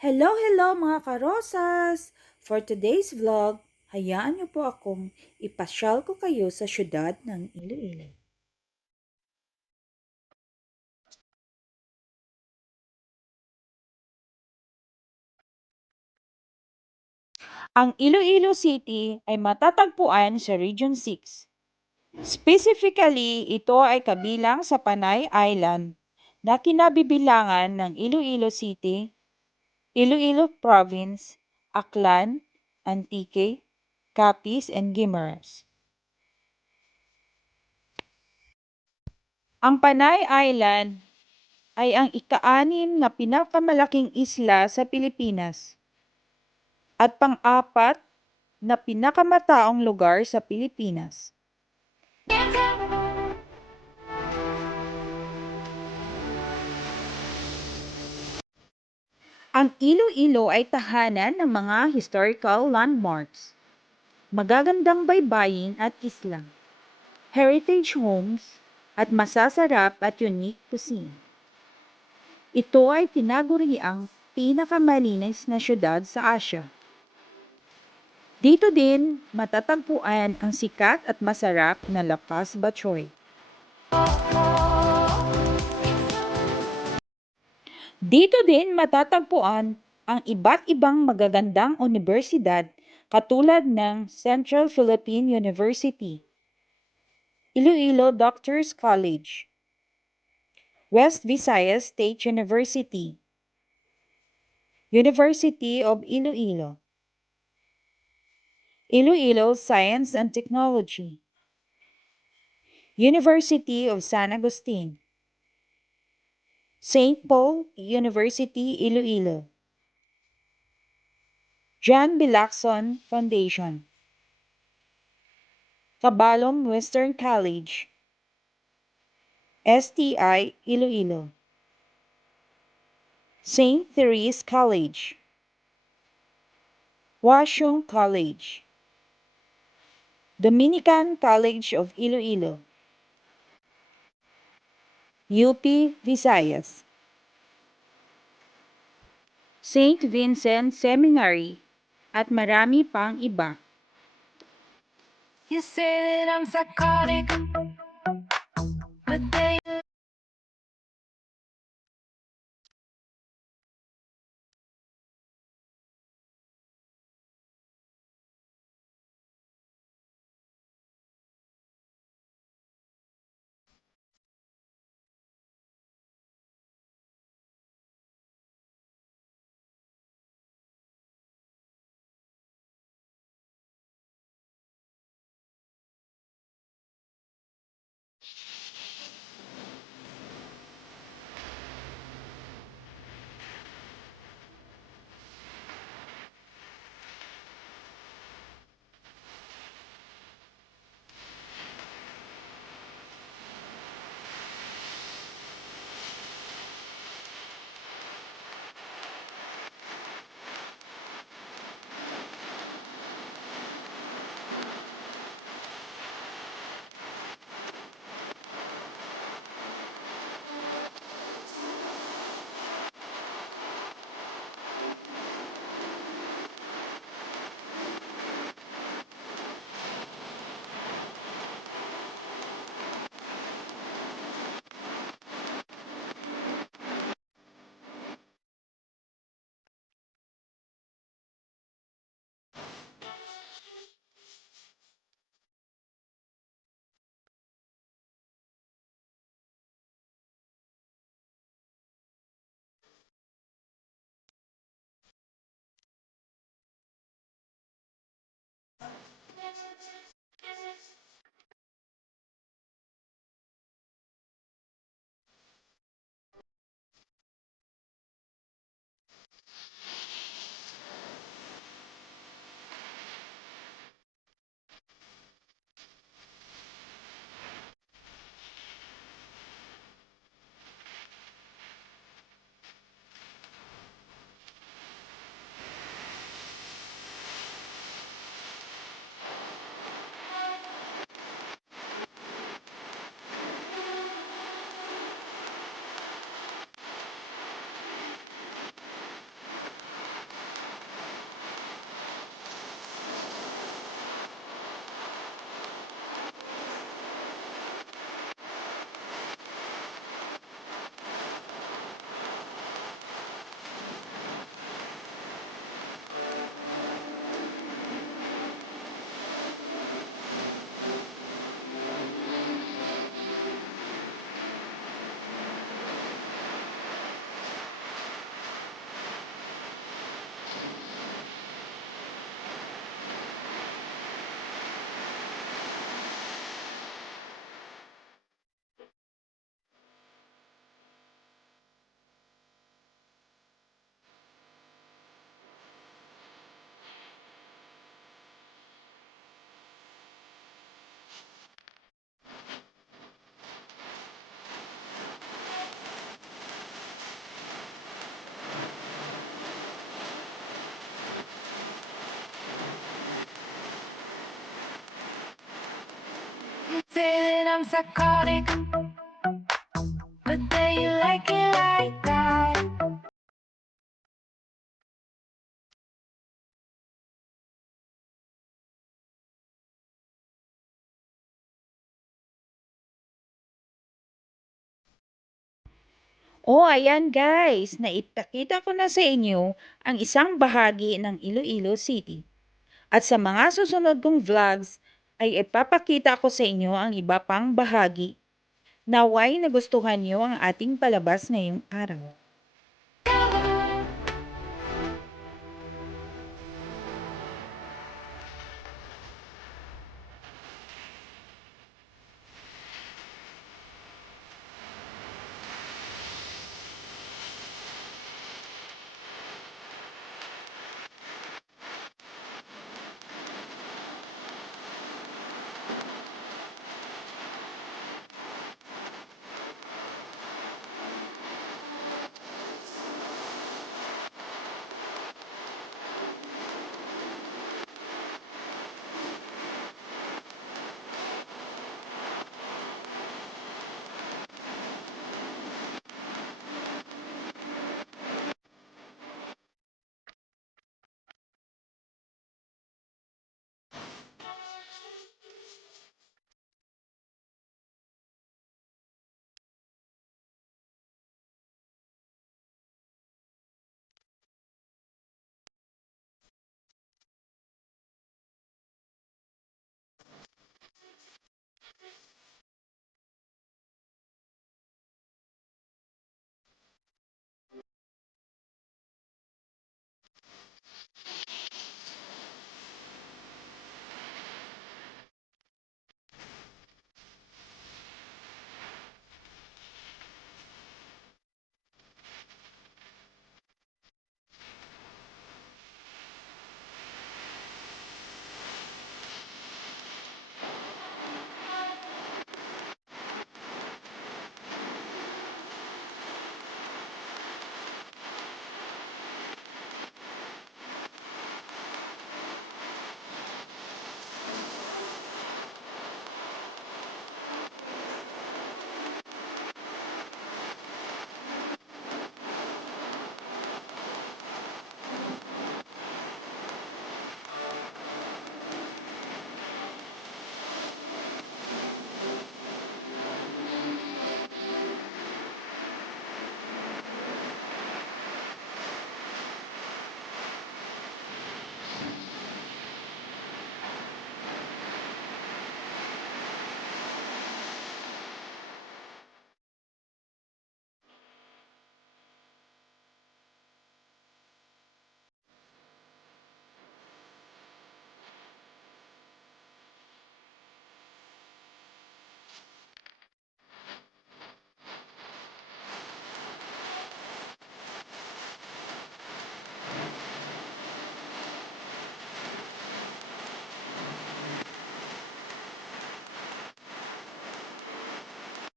Hello mga karosas! For today's vlog, hayaan niyo po akong ipasyal ko kayo sa syudad ng Iloilo. Ang Iloilo City ay matatagpuan sa Region 6. Specifically, ito ay kabilang sa Panay Island na kinabibilangan ng Iloilo City, Iloilo Province, Aklan, Antique, Capiz, and Guimaras. Ang Panay Island ay ang ika-6 na pinakamalaking isla sa Pilipinas at pang-4 na pinakamataong lugar sa Pilipinas. Ang Iloilo ay tahanan ng mga historical landmarks, magagandang baybayin at isla, heritage homes, at masasarap at unique cuisine. Ito ay tinaguri ang pinakamalinis na syudad sa Asya. Dito din matatagpuan ang sikat at masarap na lapas batchoy. Dito din matatagpuan ang iba't ibang magagandang unibersidad katulad ng Central Philippine University, Iloilo Doctors College, West Visayas State University, University of Iloilo, Iloilo Science and Technology, University of San Agustin, St. Paul University, Iloilo, John B. Lacson Foundation, Cabalom Western College, STI Iloilo, St. Therese College, Washung College, Dominican College of Iloilo, UP Visayas, St. Vincent Seminary, at marami pang iba. You say that I'm psychotic, but they I'm psychotic, but then you like it like that. Oh, ayan guys, naipakita ko na sa inyo ang isang bahagi ng Iloilo City. At sa mga susunod kong vlogs ay ipapakita ko sa inyo ang iba pang bahagi. Naway nagustuhan niyo ang ating palabas ngayong araw.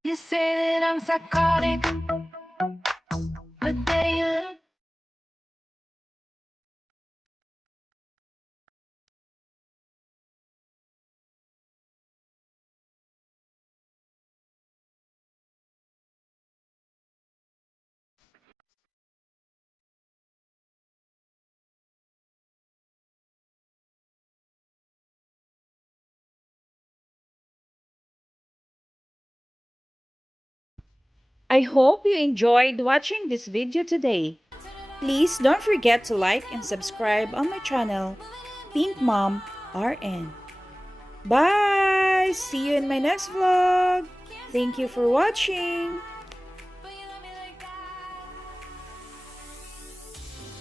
You say that I'm psychotic, but then you look. I hope you enjoyed watching this video today. Please don't forget to like and subscribe on my channel, Pink Mom RN. Bye! See you in my next vlog! Thank you for watching!